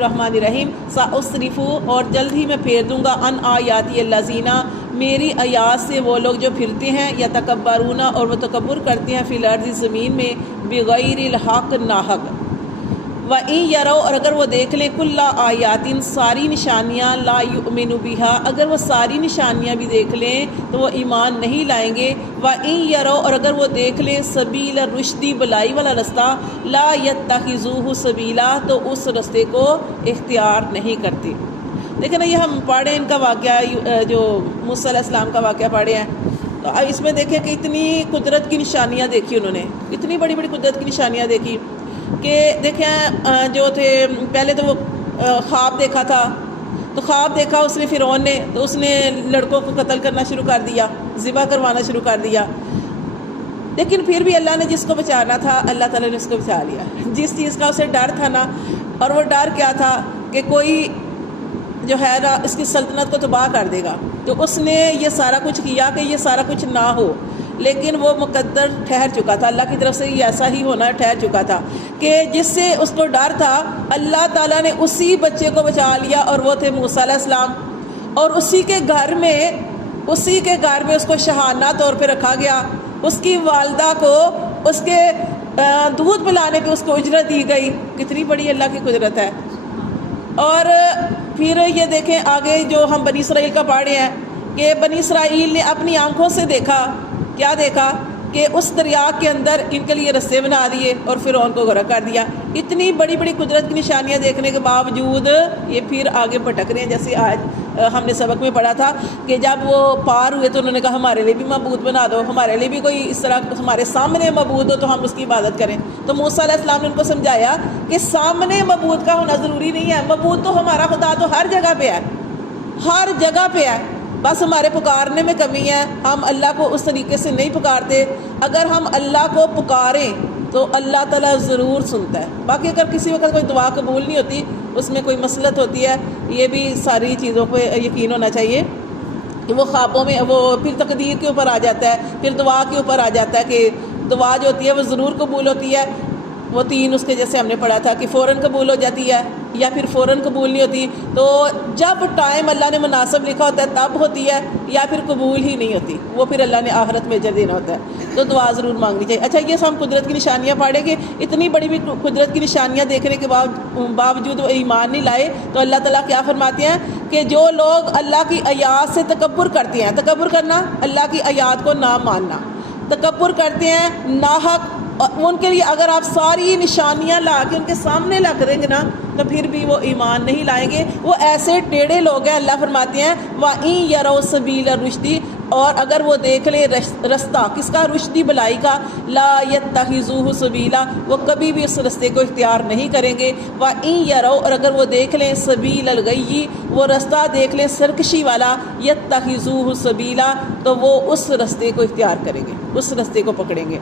الرحمن الرحیم سأصرف اور جلد ہی میں پھیر دوں گا ان آیاتی الذین میری آیات سے وہ لوگ جو پھرتے ہیں یا تکبرون اور وہ تکبر کرتے ہیں فی الارض زمین میں بغیر الحق ناحق وَإِن يَرَوْا اور اگر وہ دیکھ لیں کُلَّ آیاتٍ ساری نشانیاں لا یؤمنوا بها اگر وہ ساری نشانیاں بھی دیکھ لیں تو وہ ایمان نہیں لائیں گے وَإِن يَرَوْا اور اگر وہ دیکھ لیں سبیل الرشد بلائی والا رستہ لا يَتَّخِذُوهُ سبیلا تو اس رستے کو اختیار نہیں کرتے۔ دیکھیں نا یہ ہم پڑھیں ان کا واقعہ جو موسیٰ علیہ السلام کا واقعہ پڑھے ہیں تو اب اس میں دیکھیں کہ اتنی قدرت کی نشانیاں دیکھی انہوں نے، اتنی بڑی بڑی قدرت کی نشانیاں دیکھی کہ دیکھیں جو تھے پہلے تو وہ خواب دیکھا تھا تو خواب دیکھا اس نے فرعون نے تو اس نے لڑکوں کو قتل کرنا شروع کر دیا، ذبح کروانا شروع کر دیا، لیکن پھر بھی اللہ نے جس کو بچانا تھا اللہ تعالیٰ نے اس کو بچا لیا۔ جس چیز کا اسے ڈر تھا نا، اور وہ ڈر کیا تھا کہ کوئی جو ہے نا اس کی سلطنت کو تباہ کر دے گا، تو اس نے یہ سارا کچھ کیا کہ یہ سارا کچھ نہ ہو، لیکن وہ مقدر ٹھہر چکا تھا، اللہ کی طرف سے یہ ایسا ہی ہونا ٹھہر چکا تھا کہ جس سے اس کو ڈر تھا اللہ تعالیٰ نے اسی بچے کو بچا لیا، اور وہ تھے موسیٰ علیہ السلام، اور اسی کے گھر میں اس کو شہانہ طور پہ رکھا گیا، اس کی والدہ کو اس کے دودھ پلانے پہ اس کو اجرت دی گئی۔ کتنی بڑی اللہ کی قدرت ہے۔ اور پھر یہ دیکھیں آگے جو ہم بنی اسرائیل کا پڑھے ہیں کہ بنی اسرائیل نے اپنی آنکھوں سے دیکھا، کیا دیکھا کہ اس دریا کے اندر ان کے لیے رستے بنا دیے اور فرعون کو غرق کر دیا۔ اتنی بڑی بڑی قدرت کی نشانیاں دیکھنے کے باوجود یہ پھر آگے بھٹک رہے ہیں، جیسے آج ہم نے سبق میں پڑھا تھا کہ جب وہ پار ہوئے تو انہوں نے کہا ہمارے لیے بھی معبود بنا دو، ہمارے لیے بھی کوئی اس طرح ہمارے سامنے معبود ہو تو ہم اس کی عبادت کریں۔ تو موسیٰ علیہ السلام نے ان کو سمجھایا کہ سامنے معبود کا ہونا ضروری نہیں ہے، معبود تو ہمارا خدا تو ہر جگہ پہ ہے، ہر جگہ پہ ہے، بس ہمارے پکارنے میں کمی ہے، ہم اللہ کو اس طریقے سے نہیں پکارتے۔ اگر ہم اللہ کو پکاریں تو اللہ تعالیٰ ضرور سنتا ہے۔ باقی اگر کسی وقت کوئی دعا قبول نہیں ہوتی، اس میں کوئی مصلحت ہوتی ہے، یہ بھی ساری چیزوں پہ یقین ہونا چاہیے کہ وہ خوابوں میں وہ پھر تقدیر کے اوپر آ جاتا ہے، پھر دعا کے اوپر آ جاتا ہے کہ دعا جو ہوتی ہے وہ ضرور قبول ہوتی ہے۔ وہ تین اس کے جیسے ہم نے پڑھا تھا کہ فوراً قبول ہو جاتی ہے یا پھر فوراً قبول نہیں ہوتی، تو جب ٹائم اللہ نے مناسب لکھا ہوتا ہے تب ہوتی ہے، یا پھر قبول ہی نہیں ہوتی، وہ پھر اللہ نے آخرت میں اجر دینا ہوتا ہے، تو دعا ضرور مانگنی چاہیے۔ اچھا یہ ہم قدرت کی نشانیاں پڑھیں گے، اتنی بڑی بھی قدرت کی نشانیاں دیکھنے کے باوجود وہ ایمان نہیں لائے، تو اللہ تعالیٰ کیا فرماتے ہیں کہ جو لوگ اللہ کی آیات سے تکبر کرتے ہیں، تکبر کرنا اللہ کی آیات کو نہ ماننا، تکبر کرتے ہیں ناحق، ان کے لیے اگر آپ ساری نشانیاں لا کے ان کے سامنے لا کریں گے نا تو پھر بھی وہ ایمان نہیں لائیں گے، وہ ایسے ٹیڑھے لوگ ہیں۔ اللہ فرماتے ہیں وَإِن يَرَوْا سَبِيلَ الرُّشْدِ اور اگر وہ دیکھ لیں رستہ کس کا، رشدی بلائی کا، لا يَتَّخِذُوهُ سَبِيلًا وہ کبھی بھی اس رستے کو اختیار نہیں کریں گے۔ وَإِن يَرَوْا اور اگر وہ دیکھ لیں سَبِيلَ الْغَيِّ وہ رستہ دیکھ لیں سرکشی والا، يَتَّخِذُوهُ سَبِيلًا تو وہ اس رستے کو اختیار کریں گے، اس رستے کو پکڑیں گے۔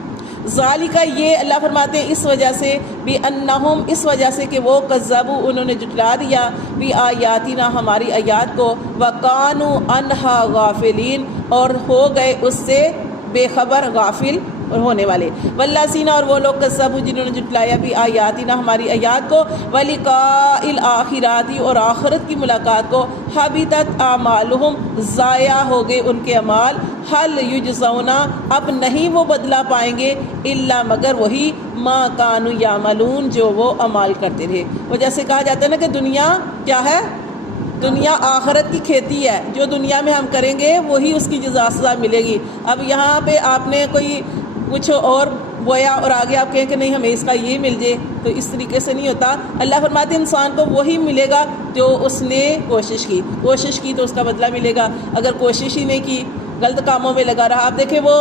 ذالک یہ اللہ فرماتے ہیں اس وجہ سے بھی انہم اس وجہ سے کہ وہ کذبوا انہوں نے جھٹلا دیا بھی آیاتنا ہماری آیات کو، وکانوا عنہا غافلین اور ہو گئے اس سے بے خبر، غافل اور ہونے والے۔ والذین اور وہ لوگ کذبوا جنہوں نے جھٹلایا بھی آیاتنا ہماری آیات کو، ولقاء الآخرات اور آخرت کی ملاقات کو، حبطت اعمالہم ضائع ہو گئے ان کے اعمال، حل یجزون اب نہیں وہ بدلہ پائیں گے الا مگر وہی ما کانوا یعملون جو وہ عمل کرتے رہے۔ وہ جیسے کہا جاتا ہے نا کہ دنیا کیا ہے، دنیا آخرت کی کھیتی ہے، جو دنیا میں ہم کریں گے وہی اس کی جزا سزا ملے گی۔ اب یہاں پہ آپ نے کوئی کچھ اور بویا اور آگے آپ کہیں کہ نہیں ہمیں اس کا یہ مل جائے، تو اس طریقے سے نہیں ہوتا۔ اللہ فرماتے ہیں انسان کو وہی ملے گا جو اس نے کوشش کی تو اس کا بدلہ ملے گا، اگر کوشش ہی نہیں کی، غلط کاموں میں لگا رہا۔ آپ دیکھیں وہ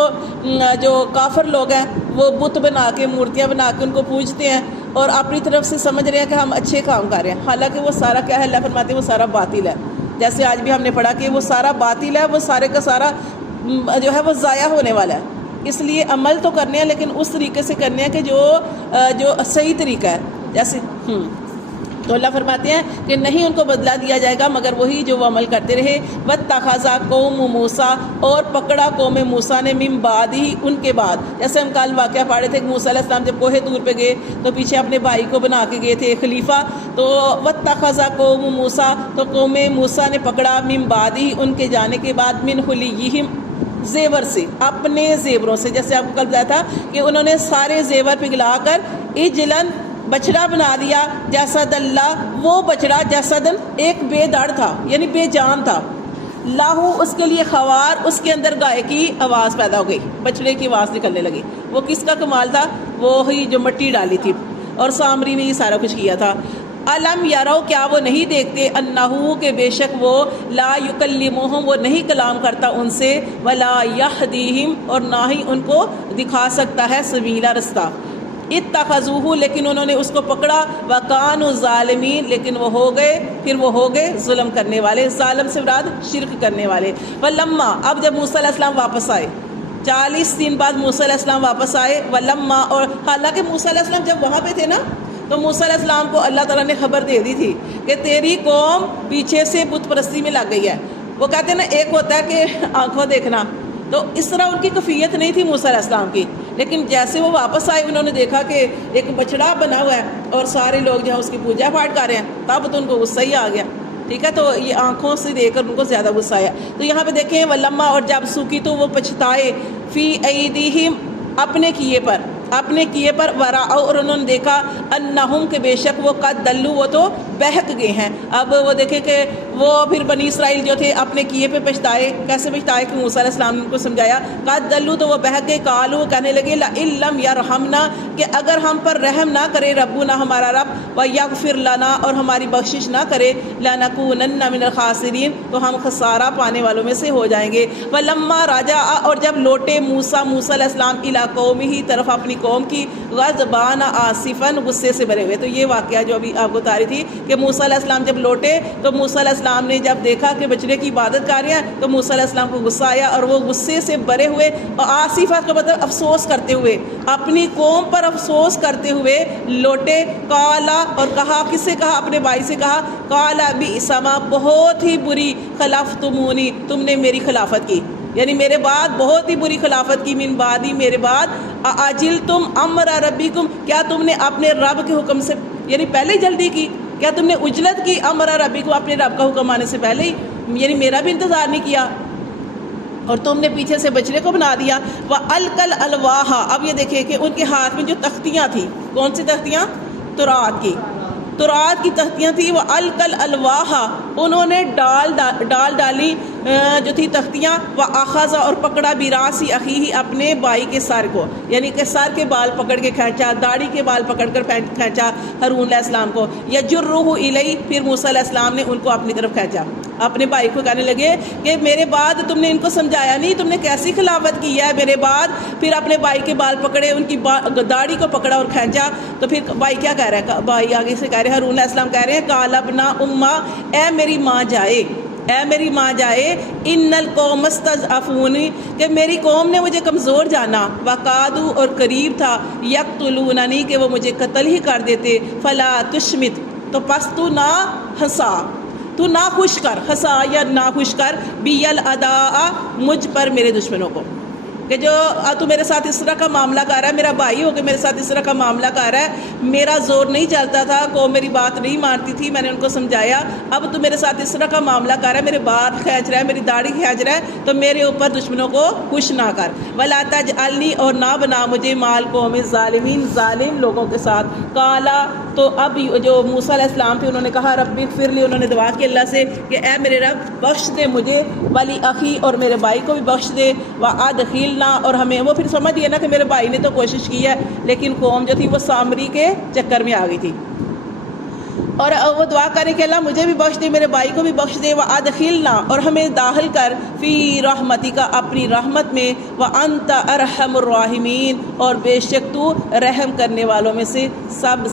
جو کافر لوگ ہیں وہ بت بنا کے، مورتیاں بنا کے ان کو پوجتے ہیں اور اپنی طرف سے سمجھ رہے ہیں کہ ہم اچھے کام کر رہے ہیں، حالانکہ وہ سارا کیا ہے، اللہ فرماتے ہیں وہ سارا باطل ہے۔ جیسے آج بھی ہم نے پڑھا کہ وہ سارا باطل ہے، وہ سارے کا سارا جو ہے وہ ضائع ہونے والا ہے۔ اس لیے عمل تو کرنے ہیں لیکن اس طریقے سے کرنے ہیں کہ جو صحیح طریقہ ہے۔ جیسے تو اللہ فرماتے ہیں کہ نہیں ان کو بدلہ دیا جائے گا مگر وہی جو وہ عمل کرتے رہے۔ وَاتَّخَذَ قَوْمُ مُوسَىٰ، اور پکڑا قوم موسیٰ نے مِن بَعْدِهِ، ان کے بعد، جیسے ہم کل واقعہ پڑھے تھے کہ موسیٰ علیہ السلام جب کوہ طور پہ گئے تو پیچھے اپنے بھائی کو بنا کے گئے تھے خلیفہ، تو وَاتَّخَذَ قَوْمُ مُوسَىٰ، تو قوم موسیٰ نے پکڑا مِن بَعْدِهِ، ان کے جانے کے بعد، مِن حُلِيِّهِمْ، زیور سے، اپنے زیوروں سے، جیسے آپ کو کل بتایا تھا کہ انہوں نے سارے زیور پگھلا کر عجلاً، بچڑا بنا دیا، جسد اللہ، وہ بچڑا جسدن، ایک بے دڑ تھا یعنی بے جان تھا، لاہو، اس کے لیے خوار، اس کے اندر گائے کی آواز پیدا ہو گئی، بچڑے کی آواز نکلنے لگی۔ وہ کس کا کمال تھا؟ وہی جو مٹی ڈالی تھی، اور سامری نے یہ سارا کچھ کیا تھا۔ الم یارو، کیا وہ نہیں دیکھتے، انہو، کہ بے شک وہ، لا یکلمہم، وہ نہیں کلام کرتا ان سے، ولا یہدیہم، اور نہ ہی ان کو دکھا سکتا ہے سبیلا، رستہ۔ اتخذوہ، لیکن انہوں نے اس کو پکڑا، وکانوا ظالمین، لیکن وہ ہو گئے ظلم کرنے والے، ظالم سے مراد شرک کرنے والے۔ ولما، اب جب موسیٰ علیہ السلام واپس آئے، 40 دن بعد موسیٰ علیہ السلام واپس آئے، ولما، اور حالانکہ موسیٰ علیہ السلام جب وہاں پہ تھے نا تو موسیٰ علیہ السلام کو اللہ تعالیٰ نے خبر دے دی تھی کہ تیری قوم پیچھے سے بت پرستی میں لگ گئی ہے۔ وہ کہتے ہیں نا، ایک ہوتا ہے کہ آنکھوں دیکھنا، تو اس طرح ان کی کفیت نہیں تھی موسیٰ علیہ السلام کی، لیکن جیسے وہ واپس آئے انہوں نے دیکھا کہ ایک بچڑا بنا ہوا ہے اور سارے لوگ جو ہے اس کی پوجا پاٹ کر رہے ہیں، تب تو ان کو غصہ ہی آ گیا، ٹھیک ہے، تو یہ آنکھوں سے دیکھ کر ان کو زیادہ غصہ آیا۔ تو یہاں پہ دیکھیں ولما، اور جب سوکی تو وہ پچھتائے، فی ایدیہم، اپنے کیے پر، وراء، اور انہوں نے دیکھا، انہم، کہ بے شک وہ، قد دلو، وہ تو بہک گئے ہیں۔ اب وہ دیکھیں کہ وہ پھر بنی اسرائیل جو تھے اپنے کیے پہ پچھتائے، کیسے پچھتائے کہ موسیٰ علیہ السلام نے ان کو سمجھایا، قد دلو، تو وہ بہک گئے، قالوا، کہنے لگے، لئن لم یرحمنا، کہ اگر ہم پر رحم نہ کرے ربنا، ہمارا رب، ویغفر لنا، اور ہماری بخشش نہ کرے، لنکونن من الخاسرین، تو ہم خسارہ پانے والوں میں سے ہو جائیں گے۔ ولما رجع، اور جب لوٹے موسیٰ علیہ السلام الی قومہ، طرف اپنی قوم کی، غضبان آصفاً، غصے سے بھرے ہوئے۔ تو یہ واقعہ جو ابھی آپ کو بتا رہی تھی کہ موسیٰ علیہ السلام جب لوٹے تو موسیٰ علیہ السلام نے جب دیکھا کہ بچڑے کی عبادت کر رہے ہیں تو موسیٰ علیہ السلام کو غصہ آیا، اور وہ غصے سے بھرے ہوئے، اور آصفہ کا مطلب افسوس کرتے ہوئے، اپنی قوم پر افسوس کرتے ہوئے لوٹے۔ قالا، اور کہا، کس سے کہا؟ اپنے بھائی سے کہا، قالا بئس ما، بہت ہی بری، خلفتمونی، تم نے میری خلافت کی، یعنی میرے بعد بہت ہی بری خلافت کی، من بعدی، میرے بعد، اعجلتم امر ربکم، کیا تم نے اپنے رب کے حکم سے، یعنی پہلے جلدی کی، کیا تم نے عجلت کی، امر ربکم، اپنے رب کا حکم آنے سے پہلے ہی، یعنی میرا بھی انتظار نہیں کیا، اور تم نے پیچھے سے بچڑے کو بنا دیا۔ وَأَلْقَى الْأَلْوَاحَ، اب یہ دیکھیں کہ ان کے ہاتھ میں جو تختیاں تھیں، کون سی تختیاں؟ تورات کی تختیاں تھیں۔ وَأَلْقَى الْأَلْوَاحَ، انہوں نے ڈال ڈالی جو تھی تختیاں، وَأَخَذَ، اور پکڑا، بِرَأْسِ أَخِيهِ، اپنے بھائی کے سر کو، یعنی کہ سر کے بال پکڑ کے کھینچا، داڑھی کے بال پکڑ کر کھینچا ہارون علیہ السلام کو، يَجُرُّهُ إِلَيْهِ، پھر موسیٰ علیہ السلام نے ان کو اپنی طرف کھینچا، اپنے بھائی کو کہنے لگے کہ میرے بعد تم نے ان کو سمجھایا نہیں، تم نے کیسی خلافت کی ہے میرے بعد۔ پھر اپنے بھائی کے بال پکڑے، ان کی داڑھی کو پکڑا اور کھینچا، تو پھر بھائی کیا کہہ رہا ہے؟ بھائی آگے سے کہہ رہے ہیں، ہارون علیہ السلام کہہ رہے ہیں، قال ابن امّا، اے میری ماں جائے، ان القوم استضعفونی، کہ میری قوم نے مجھے کمزور جانا، وقادو، اور قریب تھا، یقتلوننی، کہ وہ مجھے قتل ہی کر دیتے، فلا تشمت، تو پس تو نہ ہنسا، تو نہ خوش کر، ہنسا یا نہ خوش کر، بی الاعداء، مجھ پر میرے دشمنوں کو، کہ جو تو میرے ساتھ اس طرح کا معاملہ کر رہا ہے، میرا بھائی ہو کے میرے ساتھ اس طرح کا معاملہ کر رہا ہے، میرا زور نہیں چلتا تھا، قوم میری بات نہیں مانتی تھی، میں نے ان کو سمجھایا، اب تو میرے ساتھ اس طرح کا معاملہ کر رہا ہے، میرے بال کھینچ رہا ہے، میری داڑھی کھینچ رہا ہے، تو میرے اوپر دشمنوں کو خوش نہ کر، ولا تجعلنی، اور نہ بنا مجھے، مال قوم ظالمین، ظالم لوگوں کے ساتھ۔ قالا، تو اب جو موسیٰ علیہ السلام تھے انہوں نے کہا، ربی اغفر لی، انہوں نے دعا کی اللہ سے کہ اے میرے رب بخش دے مجھے، ولی اخی، اور میرے بھائی کو بھی بخش دے، وادخلنا، اور ہمیں، وہ پھر سمجھ گیا نا کہ میرے بھائی نے تو کوشش کی ہے، لیکن قوم جو تھی وہ سامری کے چکر میں آ گئی تھی، اور وہ دعا کرے کہ اللہ مجھے بھی بخش دے، میرے بھائی کو بھی بخش دے، وادخلنا، اور ہمیں داخل کر، فی رحمتک، اپنی رحمت میں، وانت ارحم الراحمین، اور بے شک تو رحم کرنے والوں میں سے سب